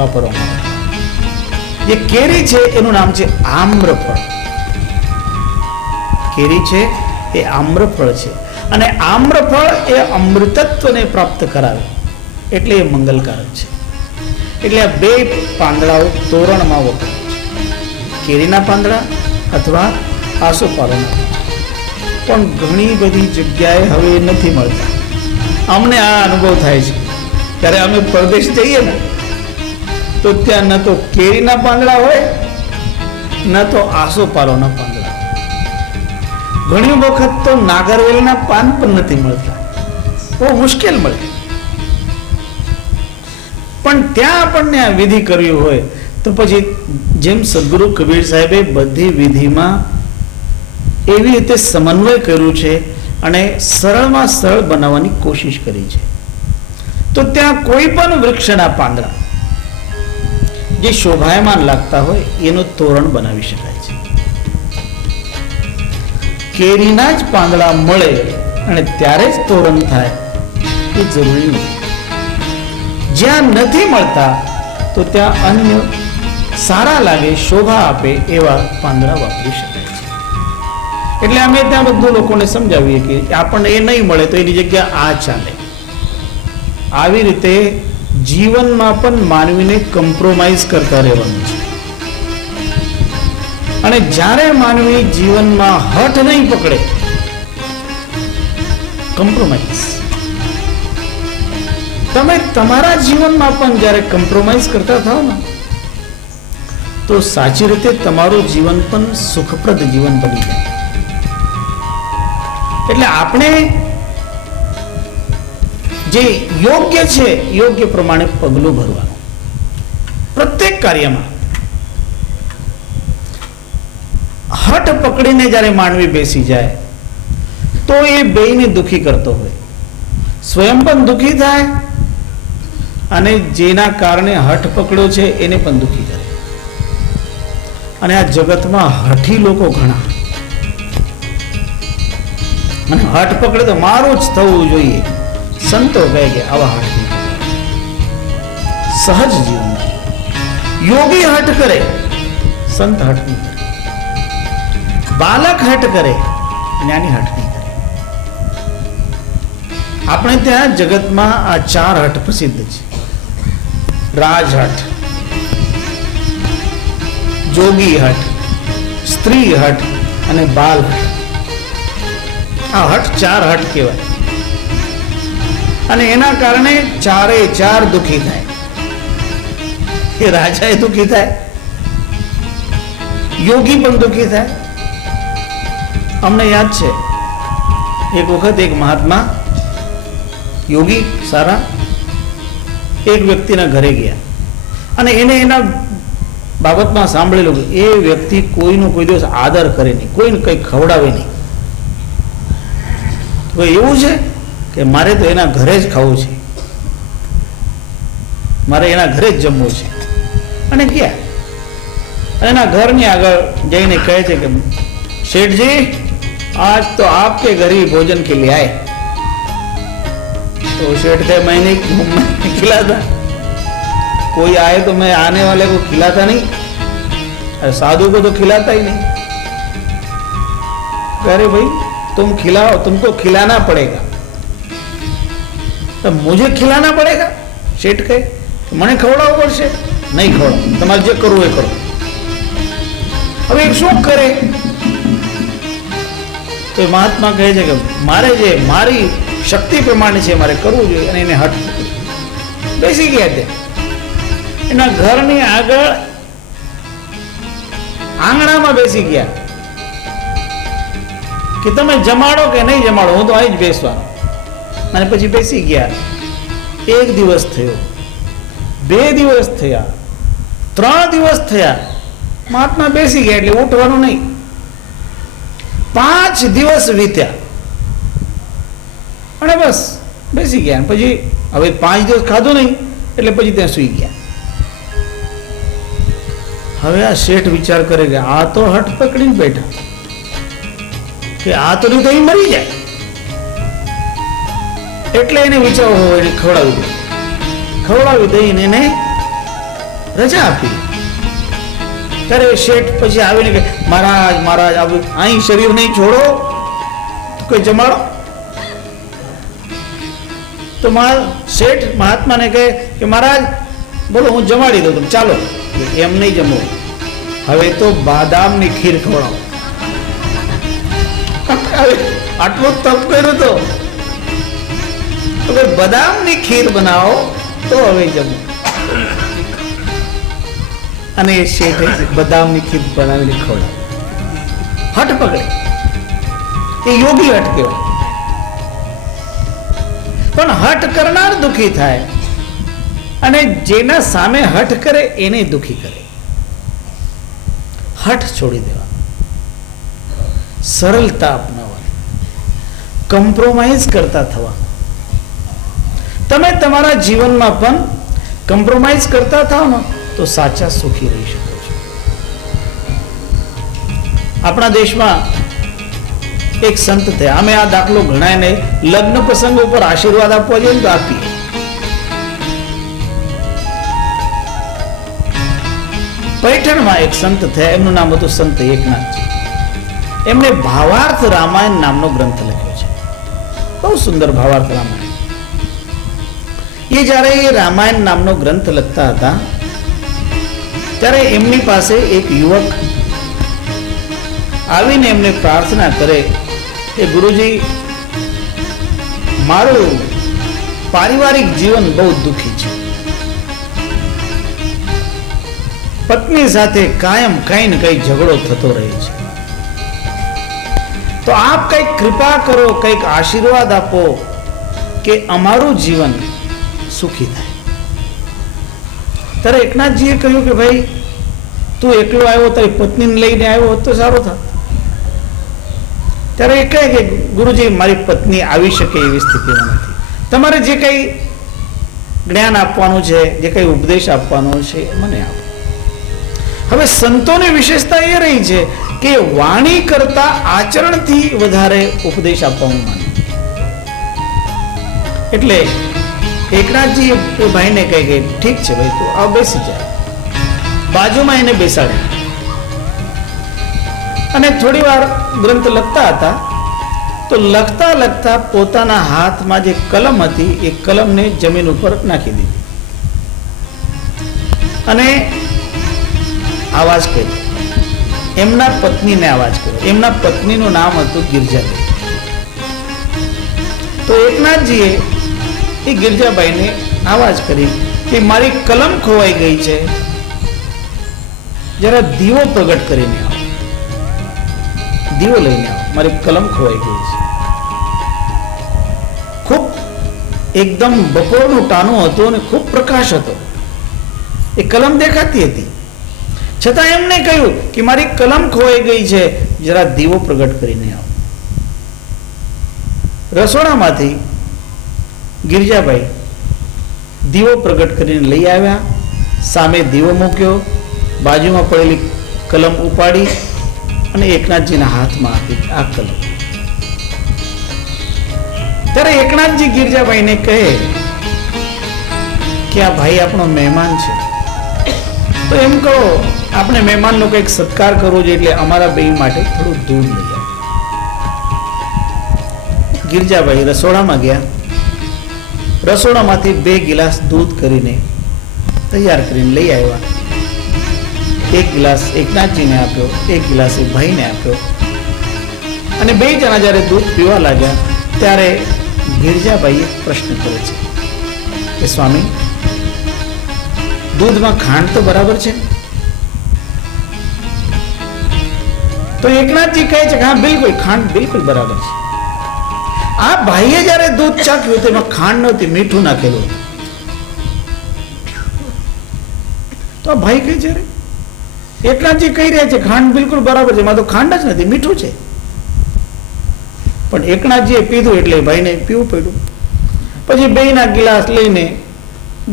વાપરવામાં આવે. જે કેરી છે એનું નામ છે આમ્રફળ. કેરી છે એ આમ્રફળ છે, અને આમ્રફળ એ અમૃતત્વને પ્રાપ્ત કરાવે એટલે એ મંગલકારક છે. એટલે આ બે પાંદડાઓ તોરણમાં વપરાય છે, કેરીના પાંદડા અથવા આસોપાલવના. પણ ઘણી બધી જગ્યાએ હવે નથી મળતા. અમને આ અનુભવ થાય છે ત્યારે અમે પરદેશ જઈએ ને તો ત્યાં ન તો કેરીના પાંદડા હોય ન તો આસોપાલવના પાંદડા. ઘણી વખત તો નાગરવેલના પાન પણ નથી મળતા, બહુ મુશ્કેલ મળે. પણ ત્યાં આપણને આ વિધિ કરવી હોય તો પછી જેમ સદગુરુ કબીર સાહેબે બધી વિધિમાં એવી રીતે સમન્વય કર્યું છે અને સરળમાં સરળ બનાવવાની કોશિશ કરી છે. તો ત્યાં કોઈ પણ વૃક્ષના પાંદડા જે શોભાયમાન લાગતા હોય એનું તોરણ બનાવી શકાય છે. કેરીના જ પાંદડા મળે અને ત્યારે જ તોરણ થાય એ જરૂરી નથી. જ્યાં નથી મળતા તો ત્યાં અન્ય સારા લાગે, શોભા આપે એવા પાંદડા વાપરી શકાય છે. એટલે અમે ત્યાં બધું લોકોને સમજાવીએ કે આપણને એ નહીં મળે તો એની જગ્યા આ ચાલે. આવી રીતે જીવનમાં પણ માનવીને કોમ્પ્રોમાઇઝ કરતા રહેવાનું છે. અને જ્યારે માનવી જીવનમાં હઠ નહીં પકડે, કોમ્પ્રોમાઇઝ, તમે તમારા જીવનમાં પણ જ્યારે કોમ્પ્રોમાઇઝ કરતા થાવ ને તો સાચી રીતે તમારું જીવન પણ સુખપ્રદ જીવન બની જાય. એટલે આપણે જે યોગ્ય છે યોગ્ય પ્રમાણે પગલું ભરવાનું પ્રત્યેક કાર્યમાં. હઠ પકડીને જ્યારે માનવી બેસી જાય તો એ બેયને દુખી કરતો હોય, સ્વયં પણ દુખી થાય અને જેના કારણે હઠ પકડ્યો છે એને પણ દુખી કરે. અને આ જગતમાં હઠી લોકો ઘણા, અને હઠ પકડે તો મારું જ થવું જોઈએ. સંતો કહે કે આવા હઠ સહજ જીવન. યોગી હઠ કરે, સંત હઠ નહીં કરે. બાલક હઠ કરે, જ્ઞાની હઠ નહીં કરે. આપણે ત્યાં જગતમાં આ ચાર હઠ પ્રસિદ્ધ છે: રાજહઠ, જોગી હઠ, સ્ત્રી હઠ અને બાલ હઠ. આ હઠ ચાર હઠ કહેવાય. અને એના કારણે ચારે ચાર દુખી થાય. એ રાજા એ દુખી થાય, યોગી પણ દુખી થાય. અમને યાદ છે એક વખત એક મહાત્મા યોગી સારા એક વ્યક્તિના ઘરે ગયા અને એને એના બાબતમાં સાંભળેલું કે એ વ્યક્તિ કોઈનો કોઈ દિવસ આદર કરે નહીં, કોઈને કંઈ ખવડાવે નહીં. તો એવું છે કે મારે તો એના ઘરે જ ખાવું છે, મારે એના ઘરે જ જમવું છે. અને ગયા અને એના ઘરની આગળ જઈને કહે છે કે શેઠજી आज तो आपके घर ही भोजन के लिए आए. तो सेठ थे मैं नहीं खिलाता, कोई आए तो मैं आने वाले को खिलाता नहीं, साधु को तो खिलाता ही नहीं. अरे भाई तुम खिलाओ, तुमको खिलाना पड़ेगा. तो मुझे खिलाना पड़ेगा? सेठ कहे મને ખવડાવવું પડશે? નહીં ખવડાવ, તમારે જે કરવું એ કરો. હવે એક શું કરે? તો મહાત્મા કહે છે કે મારે જે મારી શક્તિ પ્રમાણે છે મારે કરવું જોઈએ. અને એને હઠ બેસી ગયા ત્યાં એના ઘરની આગળ આંગણામાં બેસી ગયા કે તમે જમાડો કે નહીં જમાડો, હું તો અહીં જ બેસવાનો. અને પછી બેસી ગયા. એક દિવસ થયો, 2 દિવસ થયા, 3 દિવસ થયા, મહાત્મા બેસી ગયા એટલે ઉઠવાનું નહીં. 5 દિવસ વીત્યા અને બસ બેસી ગયા. પછી હવે 5 દિવસ ખાધું નહીં એટલે પછી ત્યાં સૂઈ ગયા. હવે આ શેઠ વિચાર કરે કે આ તો હઠ પકડીને બેઠા કે આ તો નહીં તો એ મરી જાય. એટલે એને વિચાર એને ખવડાવી દઈને એને રજા આપી. ત્યારે શેઠ પછી આવીને કે મહારાજ મહારાજ અહીં શરીર નહીં છોડો, કોઈ જમાડો. તો શેઠ મહાત્માને કહે કે મહારાજ બોલો હું જમાડી દઉં, તમે ચાલો. એમ નહીં જમો, હવે તો બાદામની ખીર ખવડાવો. આટલો તપ કર્યો તો હવે બદામની ખીર બનાવો તો હવે જમો. અને એ શેઠે બદામની ખીર બનાવીને ખવડાવી. હઠ પકડે, એ યોગી હઠ કહેવાય. પણ હઠ કરનાર દુઃખી થાય અને જેના સામે હઠ કરે એને દુઃખી કરે. હઠ છોડી દેવા, સરળતા અપનાવવાની, કોમ્પ્રોમાઇઝ કરતા થવા. તમે તમારા જીવનમાં પણ કોમ્પ્રોમાઇઝ કરતા થાવ ને તો સાચા સુખી રહી શકો છો. આપણા દેશમાં એક સંત થયા, અમે આ દાખલો ગણાય લગ્ન પ્રસંગ ઉપર આશીર્વાદ આપવા જોઈએ તો આપીએ. પૈઠણમાં એક સંત થયા, એમનું નામ હતું સંત એકનાથજી. એમને ભાવાર્થ રામાયણ નામનો ગ્રંથ લખ્યો છે, બહુ સુંદર ભાવાર્થ રામાયણ. એ જ્યારે એ રામાયણ નામનો ગ્રંથ લખતા હતા ત્યારે એમની પાસે એક યુવક આવીને એમને પ્રાર્થના કરે કે ગુરુજી, મારું પારિવારિક જીવન બહુ દુઃખી છે. પત્ની સાથે કાયમ કઈ ને કઈ ઝઘડો થતો રહે છે. તો આપ કઈક કૃપા કરો, કઈક આશીર્વાદ આપો કે અમારું જીવન સુખી થાય. ત્યારે એકનાથજીએ કહ્યું કે ભાઈ તું એકલો આવ્યો, તારી પત્નીને લઈને આવ્યો તો સારો થાત. ત્યારે એ કહે કે ગુરુજી, મારી પત્ની આવી શકે એવી સ્થિતિમાં નથી. તમારે જે કંઈ જ્ઞાન આપવાનું છે, જે કંઈ ઉપદેશ આપવાનો છે મને આપો. હવે સંતોની વિશેષતા એ રહી છે કે વાણી કરતા આચરણથી વધારે ઉપદેશ આપવાનું માને. એટલે એકનાથજી એ ભાઈને કહે કે ઠીક છે ભાઈ, તું આવ બેસી જાય. બાજુમાં એને બેસાડે અને થોડી વાર ગ્રંથ લખતા હતા. તો લખતા લખતા પોતાના હાથમાં જે કલમ હતી એ કલમને જમીન ઉપર નાખી દીધી અને આવાજ કર્યો. એમના પત્નીને આવાજ કર્યો. એમના પત્નીનું નામ હતું ગિરજાબાઈ. તો એકનાથજીએ એ ગિરજાબાઈને આવાજ કરી કે મારી કલમ ખોવાઈ ગઈ છે, જરા દીવો પ્રગટ કરીને આવો, દીવો લઈને આવો, મારી કલમ ખોવાઈ ગઈ છે. ખૂબ એકદમ બપોરનું ટાણું હતું અને ખૂબ પ્રકાશ હતો. એ કલમ દેખાતી હતી, છતાં એમને કહ્યું કે મારી કલમ ખોવાઈ ગઈ છે, જરા દીવો પ્રગટ કરીને આવો. રસોડામાંથી ગિરજાબાઈ દીવો પ્રગટ કરીને લઈ આવ્યા. સામે દીવો મૂક્યો, બાજુમાં પડેલી કલમ ઉપાડી અને એકનાથજીના હાથમાં આપી આ કલમ. ત્યારે એકનાથજી ગિરજાબાઈને કહે કે આ ભાઈ આપણો મહેમાન છે, તો એમ કહો આપણે મહેમાનનો કંઈક સત્કાર કરવો જોઈએ, એટલે અમારા બે માટે થોડું દૂધ લઈ આવો. ગિરજાબાઈ રસોડામાં ગયા. રસોડામાંથી 2 ગિલાસ દૂધ કરીને તૈયાર કરીને લઈ આવ્યા. 1 ગિલાસ એકનાથજીને આપ્યો, 1 ગિલાસ એ ભાઈને આપ્યો. અને 2 જણા જ્યારે દૂધ પીવા લાગ્યા ત્યારે ગિરજાબાઈએ પ્રશ્ન કર્યો છે કે સ્વામી, દૂધમાં ખાંડ તો બરાબર છે? તો એકનાથજી કહે છે કે હા બિલકુલ, ખાંડ બિલકુલ બરાબર છે. આ ભાઈએ જ્યારે દૂધ ચાખ્યું તેમાં ખાંડ નહોતી, મીઠું નાખેલું. તો આ ભાઈ કહે છે એકનાથજી કહી રહ્યા છે ખાંડ બિલકુલ બરાબર છે, એમાં તો ખાંડ જ નથી, મીઠું છે. પણ એકનાથજીએ પીધું એટલે ભાઈને પીવું પડ્યું. પછી 2ના ગિલાસ લઈને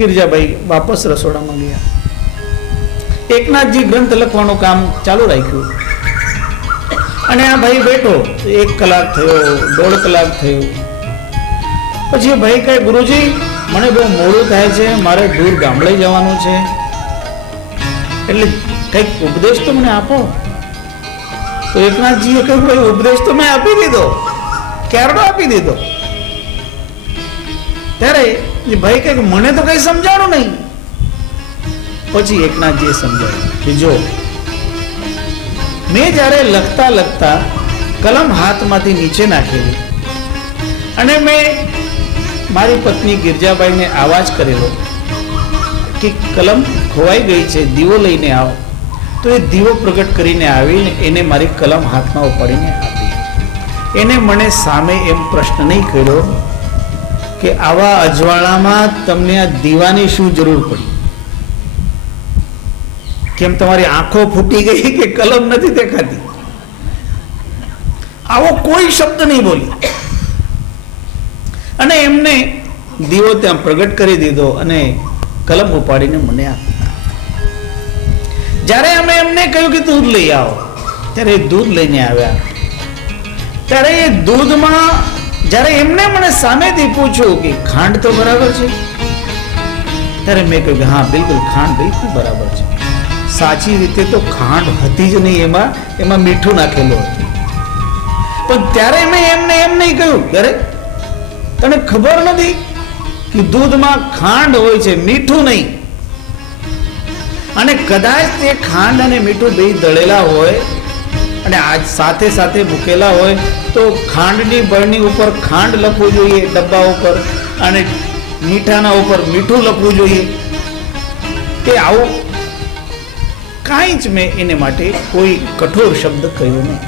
ગિરજાબાઈ વાપસ રસોડામાં ગયા. એકનાથજી ગ્રંથ લખવાનું કામ ચાલુ રાખ્યું અને આ ભાઈ બેઠો. 1 કલાક થયો, 1.5 કલાક થયો. પછી ભાઈ કહે ગુરુજી, મને બહુ મોડું થાય છે, મારે દૂર ગામડે જવાનું છે, એટલે કંઈક ઉપદેશ તો મને આપો. તો એકનાથજીએ કહ્યું, ભાઈ ઉપદેશ તો મેં આપી દીધો, ક્યારનો આપી દીધો. ત્યારે એ ભાઈ કહે મને તો કઈ સમજાણું નહીં. પછી એકનાથજીએ સમજાવ્યું કે જો મેં જ્યારે લખતા લખતા કલમ હાથમાંથી નીચે નાખેલી અને મેં મારી પત્ની ગિરજાબાઈને આવાજ કરેલો કે કલમ ખોવાઈ ગઈ છે, દીવો લઈને આવો. તો એ દીવો પ્રગટ કરીને આવીને એને મારી કલમ હાથમાં ઉપાડીને આપી. એને મને સામે એમ પ્રશ્ન નહીં કર્યો કે આવા અજવાળામાં તમને આ દીવાની શું જરૂર પડી? કેમ તમારી આંખો ફૂટી ગઈ કે કલમ નથી દેખાતી? આવો કોઈ શબ્દ નહીં બોલી અને એમને દીવો ત્યાં પ્રગટ કરી દીધો અને કલમ ઉપાડીને મને આપી. જ્યારે અમે એમને કહ્યું કે દૂધ લઈ આવો, ત્યારે દૂધ લઈને આવ્યા. ત્યારે એ દૂધમાં જ્યારે એમને મને સામેથી પૂછ્યું કે ખાંડ તો બરાબર છે, ત્યારે મેં કહ્યું કે હા બિલકુલ ખાંડ બિલકુલ બરાબર છે. સાચી રીતે તો ખાંડ હતી જ નહીં, એમાં મીઠું નાખેલું હતું. પણ ત્યારે મેં એમને એમ નહીં કહ્યું, અરે તને ખબર નથી કે દૂધમાં ખાંડ હોય છે, મીઠું નહીં. અને કદાચ તે ખાંડ અને મીઠું બે દળેલા હોય અને આજ સાથે સાથે મૂકેલા હોય તો ખાંડની બરણી ઉપર ખાંડ લખવું જોઈએ ડબ્બા ઉપર અને મીઠાના ઉપર મીઠું લખવું જોઈએ. તે આવું કાંઈ જ મેં એને માટે કોઈ કઠોર શબ્દ કહ્યો નહીં.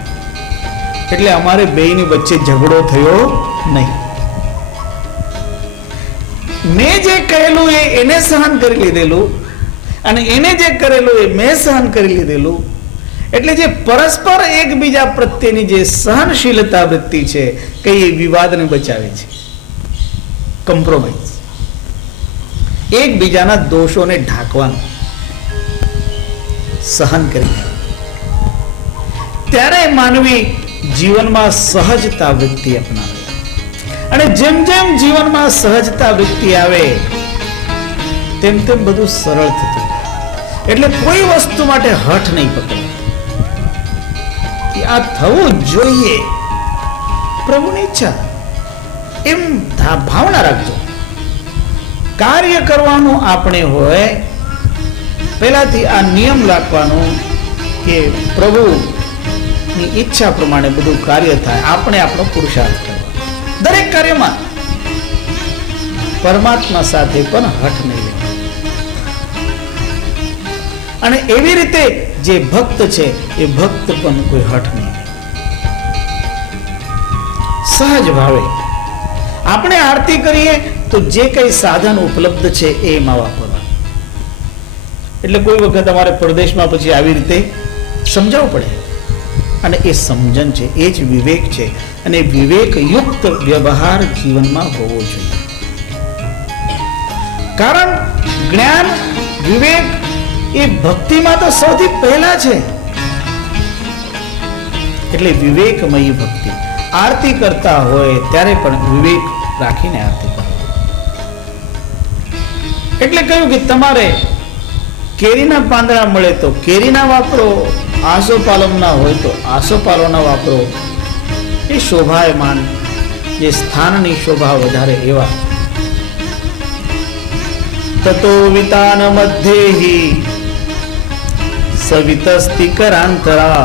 એટલે અમારે બેયની વચ્ચે ઝઘડો થયો નહીં. મેં જે કહેલું એને સહન કરી લીધેલું અને એને જે કરેલું એ મેં સહન કરી લીધેલું. એટલે જે પરસ્પર એકબીજા પ્રત્યેની જે સહનશીલતા વૃત્તિ છે કે એ વિવાદને બચાવે છે. કોમ્પ્રોમાઇઝ, એકબીજાના દોષોને ઢાંકવાનું સહન કરી. ત્યારે માનવી જીવનમાં સહજતા વૃત્તિ અપનાવે અને જેમ જેમ જીવનમાં સહજતા વૃત્તિ આવે તેમ તેમ બધું સરળ થતું. એટલે કોઈ વસ્તુ માટે હઠ નહીં પકડે કે આ થવું જોઈએ, પ્રભુની ઈચ્છા, એમ ભાવના રાખજો. કાર્ય કરવાનું આપણે હોય પહેલાથી આ નિયમ રાખવાનો કે પ્રભુની ઈચ્છા પ્રમાણે બધું કાર્ય થાય. આપણે આપણો પુરુષાર્થ કરવાનો દરેક કાર્યમાં. પરમાત્મા સાથે પણ હઠ નહીં લેવાનો. અને એવી રીતે જે ભક્ત છે એ ભક્ત પણ કોઈ હઠ નહીં લે. સહજ ભાવે આપણે આરતી કરીએ તો જે કઈ સાધન ઉપલબ્ધ છે એમાં વાપરવા. એટલે કોઈ વખત અમારે પરદેશમાં પછી આવી રીતે સમજાવવું પડે અને એ સમજણ છે, એ જ વિવેક છે. અને વિવેકયુક્ત વ્યવહાર જીવનમાં હોવો જોઈએ. કારણ જ્ઞાન વિવેક એ ભક્તિમાં તો સૌથી પહેલા છે. એટલે વિવેકમયી ભક્તિ. આરતી કરતા હોય ત્યારે પણ વિવેક રાખીને આરતી કરવી. એટલે કહ્યું કે તમારે કેરીના પાંદડા મળે તો કેરીના વાપરો, આસોપાલવના હોય તો આસોપાલવના વાપરો. એ શોભાયમાન જે સ્થાનની શોભા વધારે એવા. તતો વિતાન મધ્યેહિ સવિતસ્તિ કરાંતરા